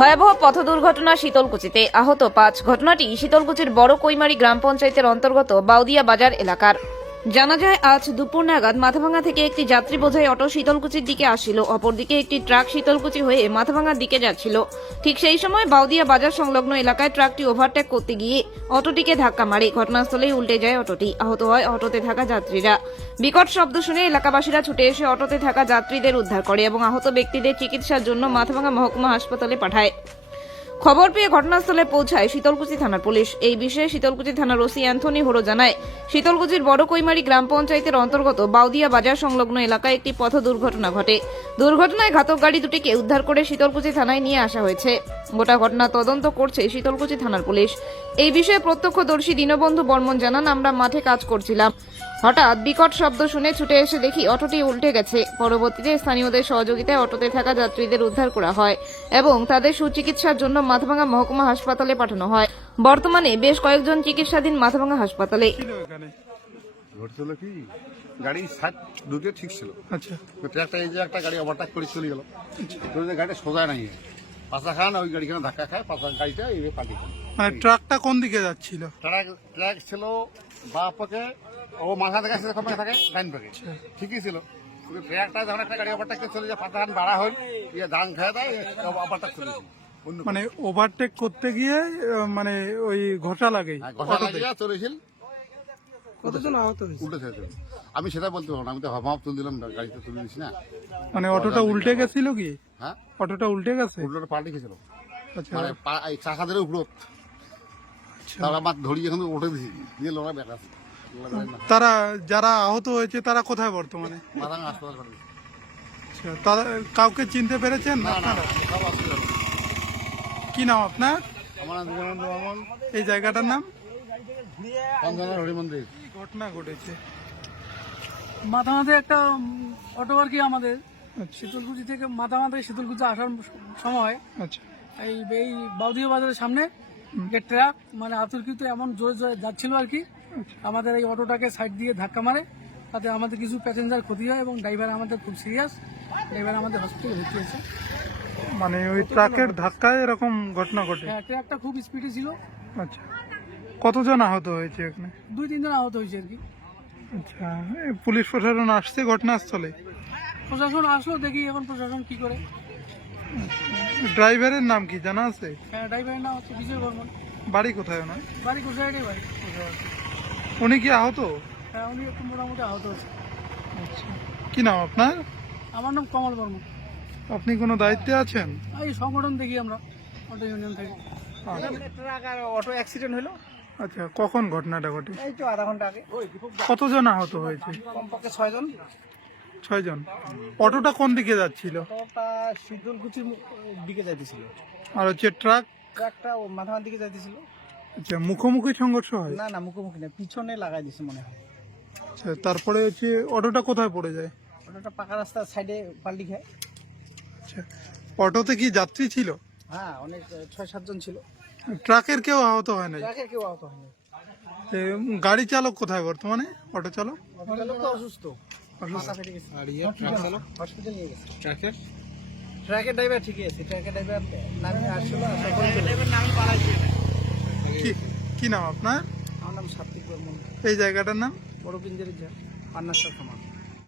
ভয়াবহ পথ দুর্ঘটনা শীতলকুচিতে আহত পাঁচ ঘটনাটি শীতলকুচির বড় কৈমারি গ্রাম পঞ্চায়েতের অন্তর্গত বাউদিয়া বাজার এলাকার। জানা যায়, আজ দুপুর নাগাদ মাথাভাঙা থেকে একটি যাত্রী বোঝাই অটো শীতলকুচির দিকে আসিল। অপরদিকে একটি ট্রাক শীতলকুচি হয়ে মাথাভাঙার দিকে যাচ্ছিল। ঠিক সেই সময় বাউদিয়া বাজার সংলগ্ন এলাকায় ট্রাকটি ওভারটেক করতে গিয়ে অটোটিকে ধাক্কা মারে। ঘটনাস্থলেই উল্টে যায় অটোটি। আহত হয় অটোতে থাকা যাত্রীরা। বিকট শব্দ শুনে এলাকাবাসীরা ছুটে এসে অটোতে থাকা যাত্রীদের উদ্ধার করে এবং আহত ব্যক্তিদের চিকিৎসার জন্য মাথাভাঙা মহকুমা হাসপাতালে পাঠায়। খবর পেয়ে ঘটনাস্থলে পৌঁছায় শীতলকুচি থানার পুলিশ। এই বিষয়ে শীতলকুচি থানার ওসি অ্যান্থনি হোরো জানায়, শীতলকুচির বড় কৈমারি গ্রাম পঞ্চায়েতের অন্তর্গত বাউদিয়া বাজার সংলগ্ন এলাকায় একটি পথ দুর্ঘটনা ঘটে। দুর্ঘটনায় ঘাতক গাড়ি দুটিকে উদ্ধার করে শীতলকুচি থানায় নিয়ে আসা হয়েছে। গোটা ঘটনা তদন্ত করছে শীতলকুচি থানার পুলিশ। এই বিষয়ে প্রত্যক্ষদর্শী দীনবন্ধু বর্মন জানান, আমরা মাঠে কাজ করছিলাম। হঠাৎ বিকট শব্দ শুনে ছুটে এসে দেখি অটোটি উল্টে গেছে। পরবর্তীতে স্থানীয়দের সহযোগিতায় অটোতে থাকা যাত্রীদের উদ্ধার করা হয় এবং তাদের সুচিকিৎসার জন্য মাথাভাঙা মহকুমা হাসপাতালে পাঠানো হয়। বর্তমানে বেশ কয়েকজন চিকিৎসাধীন মাথাভাঙ্গা হাসপাতালে। ঘটছিল কি? গাড়ি সাইড দুটো ঠিক ছিল। আচ্ছা। ট্রাকটা এই যে একটা গাড়ি ওভারটেক করে চলে গেল। যে গাড়িটা সোজা নাই। পাশা খান ওই গাড়িখানে ধাক্কা খায় পাশা গাড়িটা এইভাবে পাল্টি মানে ট্রাকটা কোন দিকে যাচ্ছিল? ট্রাক ট্রাক ছিল বা পাকে ও মাথা থেকে আসছে কমে থাকে ডাইন পাকে। ঠিকই ছিল। কিন্তু ট্রাকটা যখন একটা গাড়ি ওভারটেক করে চলে যায় পাশা খান বাড়া হল ইয়ে ধান খেয়ে দেয় ওভারটেক চলে মানে ওভারটেক করতে গিয়ে মানে ওই ঘষা লাগে হ্যাঁ, ঘষা লাগিয়ে চলেছিল। কতজন আহত হয়েছে? উল্টে আমি সেটা বলতে পারব না আমি তো হাফ তুলে দিলাম গাড়িতে তুলে দিচ্ছি না। মানে অটোটা উল্টে গেছিল কি? হ্যাঁ? অটোটা উল্টে গেছে? উল্টোটা পাল্টে খেয়েছিল আচ্ছা। মানে পা- এই চাকা ধরে উপরত। আচ্ছা। তারা আমার ধরি এখন উঠে দিছি দিয়ে লোড়া বেকা আছে। তারা যারা আহত হয়েছে তারা কোথায় বর্তমানে? দিছি। আচ্ছা তারা কাউকে চিনতে পেরেছেন না না আপনারা। কি নাম আপনার? এই জায়গাটার নাম? হরি মন্দির ঘটনা ঘটেছে? মাথামাতে একটা অটো আর কি আমাদের। আচ্ছা। শীতলকুচি থেকে মাথামাতে শীতলকুচি আসার সময় আচ্ছা। এই এই বাউদিয়া বাজারের সামনে যে ট্রাক মানে আতর্কিত এমন জোরে জোরে যাচ্ছিল আর কি। আমাদের এই অটোটাকে সাইড দিয়ে ধাক্কা মারে। তাতে আমাদের কিছু প্যাসেঞ্জার ক্ষতি হয় এবং ড্রাইভার আমাদের খুব সিরিয়াস ড্রাইভার আমাদের হসপিটালে ভর্তি হয়েছে। মানে ওই ট্রাকের ধাক্কায় এরকম ঘটনা ঘটে? হ্যাঁ ট্রাকটা খুব স্পিডে ছিল। আচ্ছা। কতজন আহত হয়েছে এখানে? দুই তিনজন আহত হয়েছে আর কি। আচ্ছা এ, পুলিশ প্রশাসন আসছে ঘটনাস্থলে? প্রশাসন আসলো দেখি এখন প্রশাসন কি করে। ড্রাইভারের নাম কি জানা আছে? হ্যাঁ ড্রাইভারের নাম হচ্ছে বিজয় বর্মন। বাড়ি কোথায় ওনার? বাড়ি কোথায় বাড়ি উনি কি আহত? হ্যাঁ উনি একটু মোটামুটি আহত হয়েছে আচ্ছা কি নাম আপনার? আমার নাম কমল বর্মন। আপনি কোনো দায়িত্বে আছেন? এই সংগঠন দেখি আমরা অটো ইউনিয়ন থেকে। ট্রাক আর অটো অ্যাক্সিডেন্ট হলো? আচ্ছা কখন ঘটনাটা ঘটে? এই তো আধা ঘণ্টা আগে। কতজন আহত হয়েছে? কমপক্ষে ছয়জন। ছয়জন। অটোটা কোন দিকে যাচ্ছিল? ওটা শীতলকুচির দিকে যাইতেছিল। আর হচ্ছে ট্রাক? ট্রাকটা ও মাথামার দিকে যাইতেছিল। আচ্ছা মুখোমুখি সংঘর্ষ হয়? না না মুখোমুখি না পিছনে লাগাই দিছে মনে হয়। আচ্ছা তারপরে হচ্ছে অটোটা কোথায় পড়ে যায়? ওটা পাকা রাস্তার সাইডে পাল্টি খায়। আচ্ছা অটোতে কি যাত্রী ছিল? হ্যাঁ অনেক ছয় সাতজন ছিল। ট্রাকের কেউ আহত হয় নাই? ট্রাকের কেউ আহত হয়নি এ, গাড়ি চালক কোথায় বর্তমানে? অটো চালক? অসুস্থ। ট্রাকের? ট্রাকের ড্রাইভার ঠিকই আছে। ট্রাকের ড্রাইভার নামে। কি কি নাম আপনার? আমার নাম সাত্বিক বর্মন। এই জায়গাটার নাম? বড় পিঞ্জের যা পান্নাস্টার সমান